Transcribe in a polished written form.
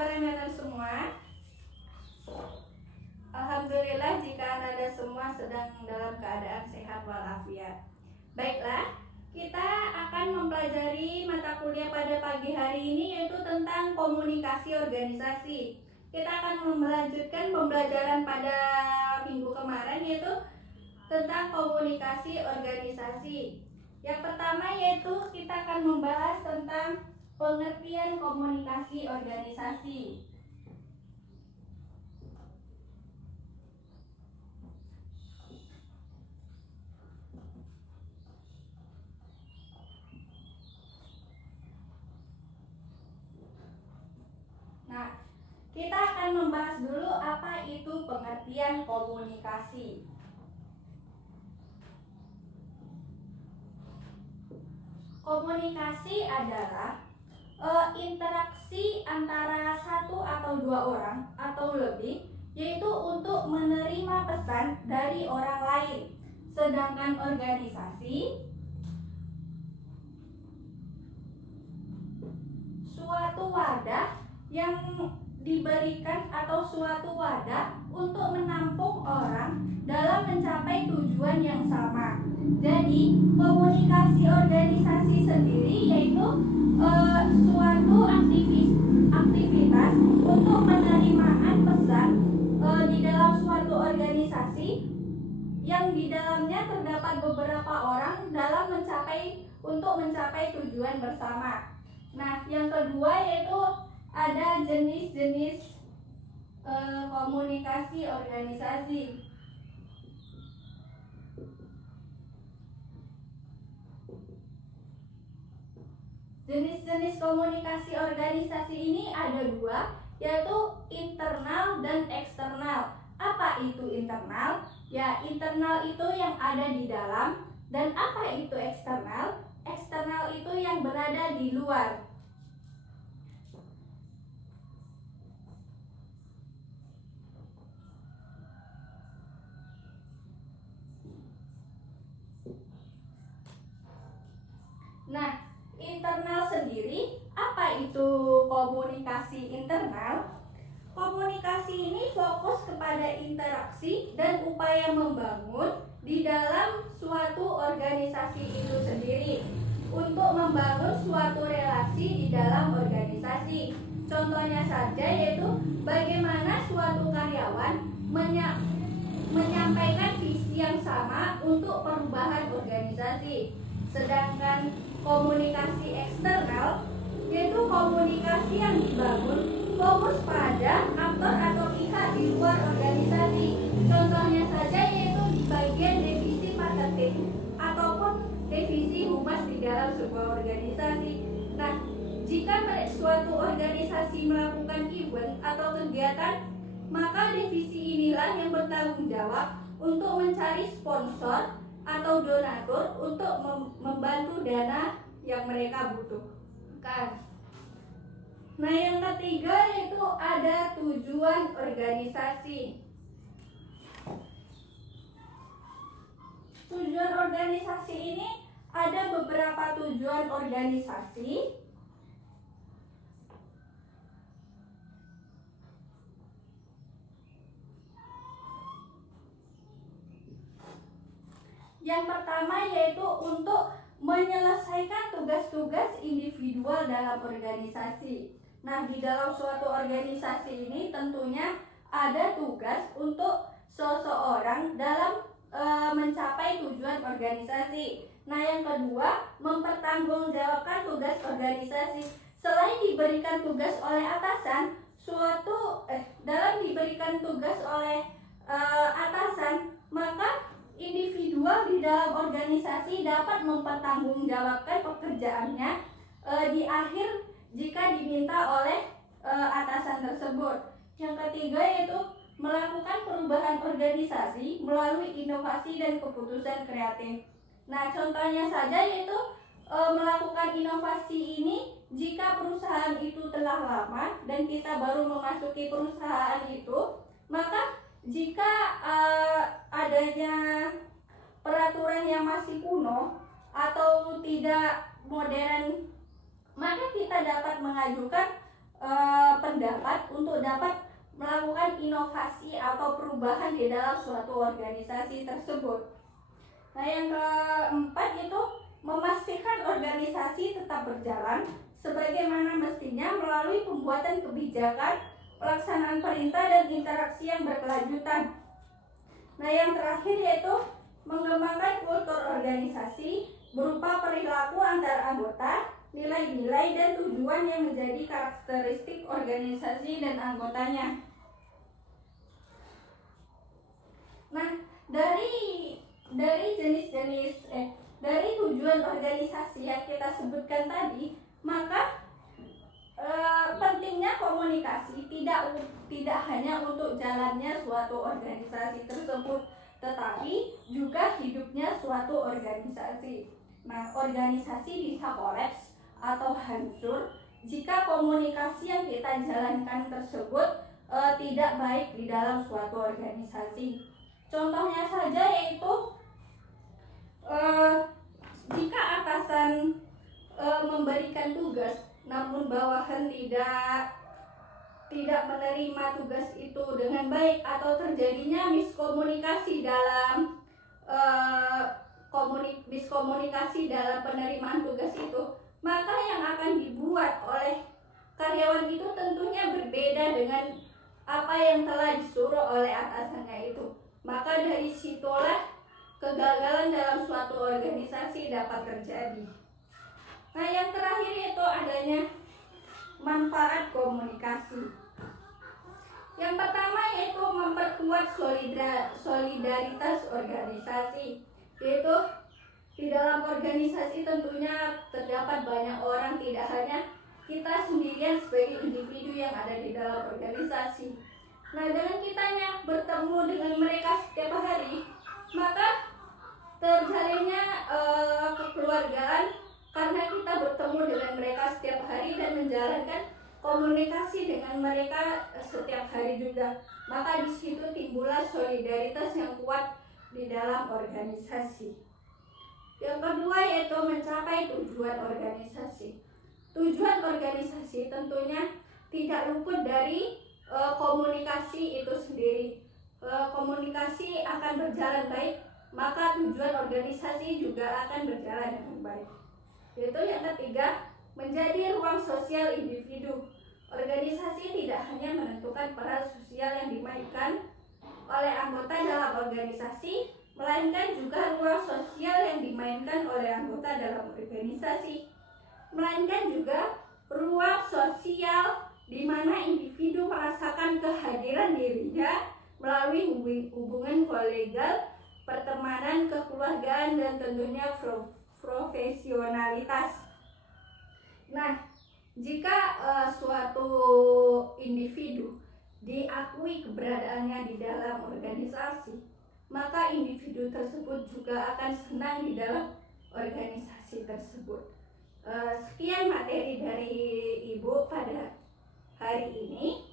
kabar anak-anak semua? Alhamdulillah jika anak-anak semua sedang dalam keadaan sehat walafiat. Baiklah, kita akan mempelajari mata kuliah pada pagi hari ini yaitu tentang komunikasi organisasi. Kita akan melanjutkan pembelajaran pada minggu kemarin yaitu tentang komunikasi organisasi. Yang pertama yaitu kita akan membahas tentang pengertian komunikasi organisasi. Nah, kita akan membahas dulu apa itu pengertian komunikasi. Komunikasi adalah interaksi antara satu atau dua orang atau lebih, yaitu untuk menerima pesan dari orang lain. Sedangkan organisasi suatu wadah yang diberikan atau suatu wadah untuk menampung orang dalam mencapai tujuan yang sama. Jadi komunikasi organisasi sendiri yaitu suatu aktivitas untuk penerimaan pesan di dalam suatu organisasi yang di dalamnya terdapat beberapa orang dalam mencapai tujuan bersama. Nah, yang kedua yaitu ada jenis-jenis komunikasi organisasi. Jenis-jenis komunikasi organisasi ini ada dua, yaitu internal dan eksternal. Apa itu internal? Ya, internal itu yang ada di dalam. Dan apa itu eksternal? Eksternal itu yang berada di luar. Nah, internal sendiri, apa itu komunikasi internal? Komunikasi ini fokus kepada interaksi dan upaya membangun di dalam suatu organisasi itu sendiri untuk membangun suatu relasi di dalam organisasi. Contohnya saja yaitu bagaimana suatu karyawan menyampaikan visi yang sama untuk perubahan organisasi. Sedangkan komunikasi eksternal yaitu komunikasi yang dibangun fokus pada aktor atau pihak di luar organisasi. Contohnya saja yaitu di bagian divisi marketing ataupun divisi humas di dalam sebuah organisasi. Nah, jika suatu organisasi melakukan event atau kegiatan, maka divisi inilah yang bertanggung jawab untuk mencari sponsor atau donatur untuk membantu dana yang mereka butuhkan. Nah, yang ketiga yaitu ada tujuan organisasi. Tujuan organisasi ini ada beberapa tujuan organisasi. Yang pertama yaitu untuk menyelesaikan tugas-tugas individual dalam organisasi. Nah, di dalam suatu organisasi ini tentunya ada tugas untuk seseorang dalam mencapai tujuan organisasi. Nah, yang kedua, mempertanggungjawabkan tugas organisasi. Selain diberikan tugas oleh atasan, dalam diberikan tugas oleh atasan, maka individual di dalam organisasi dapat mempertanggungjawabkan pekerjaannya di akhir jika diminta oleh atasan tersebut. Yang ketiga yaitu melakukan perubahan organisasi melalui inovasi dan keputusan kreatif. Nah, contohnya saja yaitu melakukan inovasi ini jika perusahaan itu telah lama dan kita baru memasuki perusahaan itu, maka jika adanya peraturan yang masih kuno atau tidak modern, maka kita dapat mengajukan pendapat untuk dapat melakukan inovasi atau perubahan di dalam suatu organisasi tersebut. Nah, yang keempat itu memastikan organisasi tetap berjalan sebagaimana mestinya melalui pembuatan kebijakan, pelaksanaan perintah, dan interaksi yang berkelanjutan. Nah, yang terakhir yaitu mengembangkan kultur organisasi berupa perilaku antar anggota, nilai-nilai, dan tujuan yang menjadi karakteristik organisasi dan anggotanya. Nah, dari jenis-jenis dari tujuan organisasi yang kita sebutkan tadi, maka pentingnya komunikasi tidak hanya untuk jalannya suatu organisasi tersebut, tetapi juga hidupnya suatu organisasi. Nah, organisasi bisa kolaps atau hancur jika komunikasi yang kita jalankan tersebut tidak baik di dalam suatu organisasi. Contohnya saja yaitu jika atasan memberikan tugas namun bawahan tidak menerima tugas itu dengan baik atau terjadinya miskomunikasi dalam miskomunikasi dalam penerimaan tugas itu, maka yang akan dibuat oleh karyawan itu tentunya berbeda dengan apa yang telah disuruh oleh atasannya itu. Maka dari situlah kegagalan dalam suatu organisasi dapat terjadi. Nah, yang terakhir yaitu adanya manfaat komunikasi. Yang pertama yaitu memperkuat solidaritas organisasi. Yaitu di dalam organisasi tentunya terdapat banyak orang, tidak hanya kita sendirian sebagai individu yang ada di dalam organisasi. Nah, dengan kitanya bertemu dengan mereka setiap hari, maka terjalinnya kekeluargaan karena kita bertemu dengan mereka setiap hari dan menjalankan komunikasi dengan mereka setiap hari juga. Maka di situ timbullah solidaritas yang kuat di dalam organisasi. Yang kedua yaitu mencapai tujuan organisasi. Tujuan organisasi tentunya tidak luput dari komunikasi itu sendiri. Komunikasi akan berjalan baik, maka tujuan organisasi juga akan berjalan dengan baik. Yaitu yang ketiga, menjadi ruang sosial individu. Organisasi tidak hanya menentukan peran sosial yang dimainkan oleh anggota dalam organisasi, melainkan juga ruang sosial yang dimainkan oleh anggota dalam organisasi, melainkan juga ruang sosial di mana individu merasakan kehadiran dirinya melalui hubungan kolegial, pertemanan, kekeluargaan, dan tentunya profesionalitas. Nah, jika suatu individu diakui keberadaannya di dalam organisasi, maka individu tersebut juga akan senang di dalam organisasi tersebut. Sekian materi dari Ibu pada hari ini.